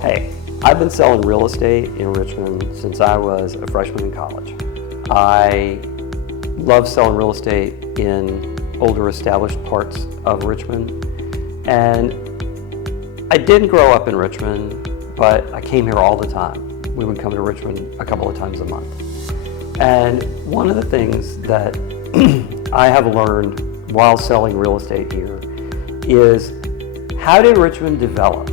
Hey, I've been selling real estate in Richmond since I was a freshman in college. I love selling real estate in older established parts of Richmond. And I didn't grow up in Richmond, but I came here all the time. We would come to Richmond a couple of times a month. And one of the things that I have learned while selling real estate here is, how did Richmond develop?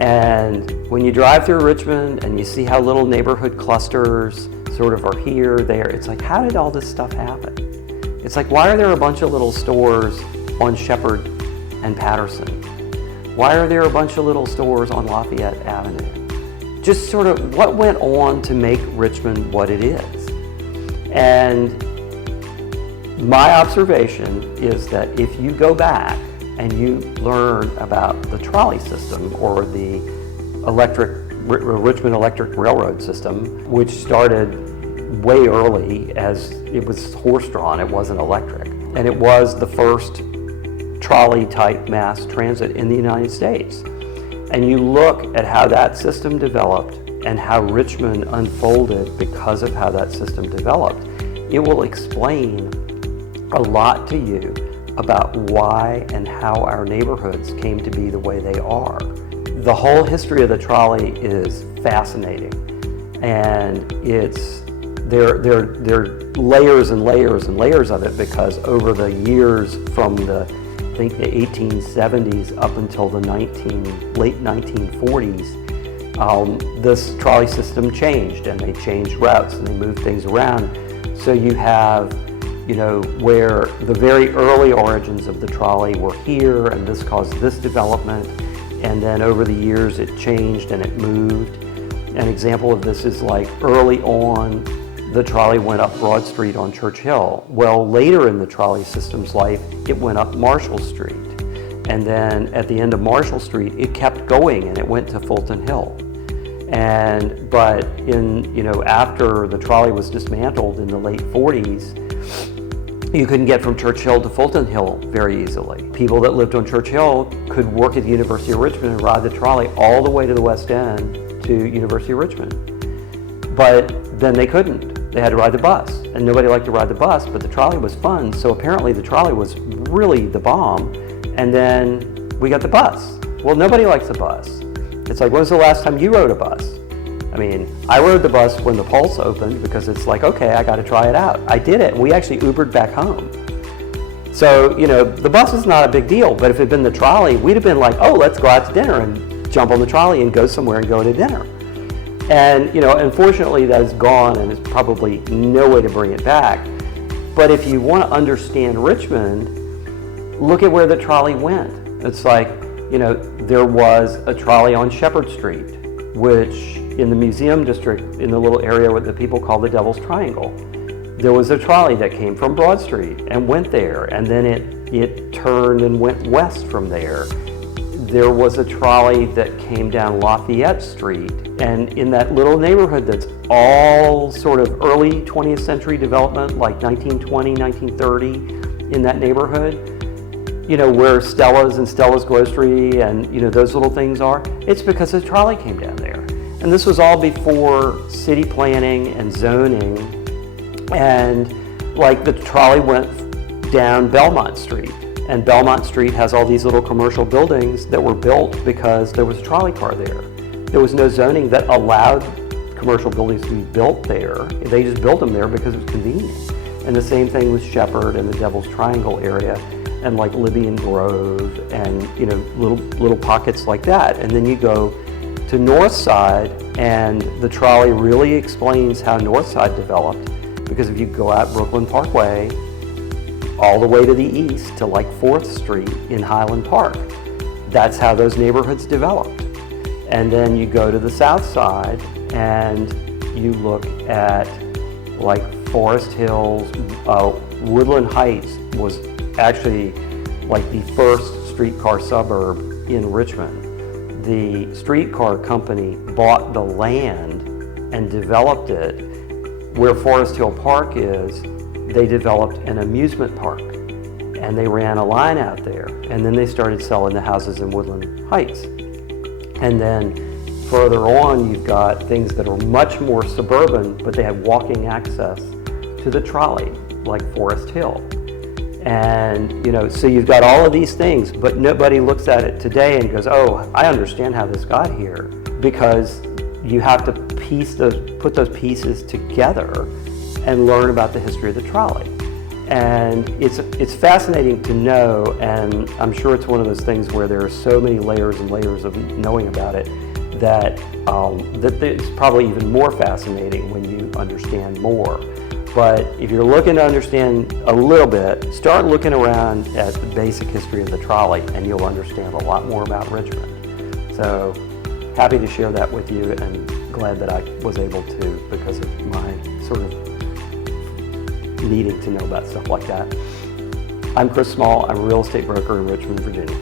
And when you drive through Richmond and you see how little neighborhood clusters sort of are here, there, it's like, how did all this stuff happen? It's like, why are there a bunch of little stores on Shepherd and Patterson? Why are there a bunch of little stores on Lafayette Avenue? Just sort of what went on to make Richmond what it is. And my observation is that if you go back and you learn about the trolley system or the Richmond Electric Railroad system, which started way early as it was horse-drawn, it wasn't electric. And it was the first trolley-type mass transit in the United States. And you look at how that system developed and how Richmond unfolded because of how that system developed, it will explain a lot to you about why and how our neighborhoods came to be the way they are. The whole history of the trolley is fascinating, and there are layers and layers and layers of it, because over the years from the 1870s up until the late 1940s, this trolley system changed, and they changed routes and they moved things around. So you have, where the very early origins of the trolley were here, and this caused this development, and then over the years it changed and it moved. An example of this is like early on, the trolley went up Broad Street on Church Hill. Well, later in the trolley system's life, it went up Marshall Street. And then at the end of Marshall Street, it kept going and it went to Fulton Hill. But after the trolley was dismantled in the late 40s, you couldn't get from Church Hill to Fulton Hill very easily. People that lived on Church Hill could work at the University of Richmond and ride the trolley all the way to the West End to University of Richmond. But then they couldn't. They had to ride the bus, and nobody liked to ride the bus, but the trolley was fun, so apparently the trolley was really the bomb. And then we got the bus. Well, nobody likes the bus. It's like, when was the last time you rode a bus? I mean, I rode the bus when the Pulse opened, because it's like, okay, I got to try it out. I did it, and we actually Ubered back home. So, the bus is not a big deal, but if it had been the trolley, we'd have been like, oh, let's go out to dinner and jump on the trolley and go somewhere and go to dinner. And, unfortunately, that is gone, and there's probably no way to bring it back. But if you want to understand Richmond, look at where the trolley went. It's like, there was a trolley on Shepherd Street, which in the museum district, in the little area what the people call the Devil's Triangle, there was a trolley that came from Broad Street and went there, and then it turned and went west from there. There was a trolley that came down Lafayette Street, and in that little neighborhood that's all sort of early 20th century development, like 1920, 1930, in that neighborhood, where Stella's and Stella's Grocery and, those little things are, it's because the trolley came down there. And this was all before city planning and zoning. And like the trolley went down Belmont Street. And Belmont Street has all these little commercial buildings that were built because there was a trolley car there. There was no zoning that allowed commercial buildings to be built there. They just built them there because it was convenient. And the same thing with Shepherd and the Devil's Triangle area, and like Libby and Grove, and little pockets like that. And then you go to North Side, and the trolley really explains how North Side developed, because if you go out Brooklyn Parkway all the way to the east to like 4th Street in Highland Park, that's how those neighborhoods developed. And then you go to the South Side and you look at like Forest Hills. Woodland Heights was actually like the first streetcar suburb in Richmond. The streetcar company bought the land and developed it. Where Forest Hill Park is, they developed an amusement park, and they ran a line out there, and then they started selling the houses in Woodland Heights. And then Further on, you've got things that are much more suburban, but they have walking access to the trolley, like Forest Hill. And, so you've got all of these things, but nobody looks at it today and goes, oh, I understand how this got here, because you have to put those pieces together and learn about the history of the trolley. And it's fascinating to know, and I'm sure it's one of those things where there are so many layers and layers of knowing about it that it's probably even more fascinating when you understand more. But if you're looking to understand a little bit, start looking around at the basic history of the trolley and you'll understand a lot more about Richmond. So happy to share that with you, and glad that I was able to because of my sort of needing to know about stuff like that. I'm Chris Small. I'm a real estate broker in Richmond, Virginia.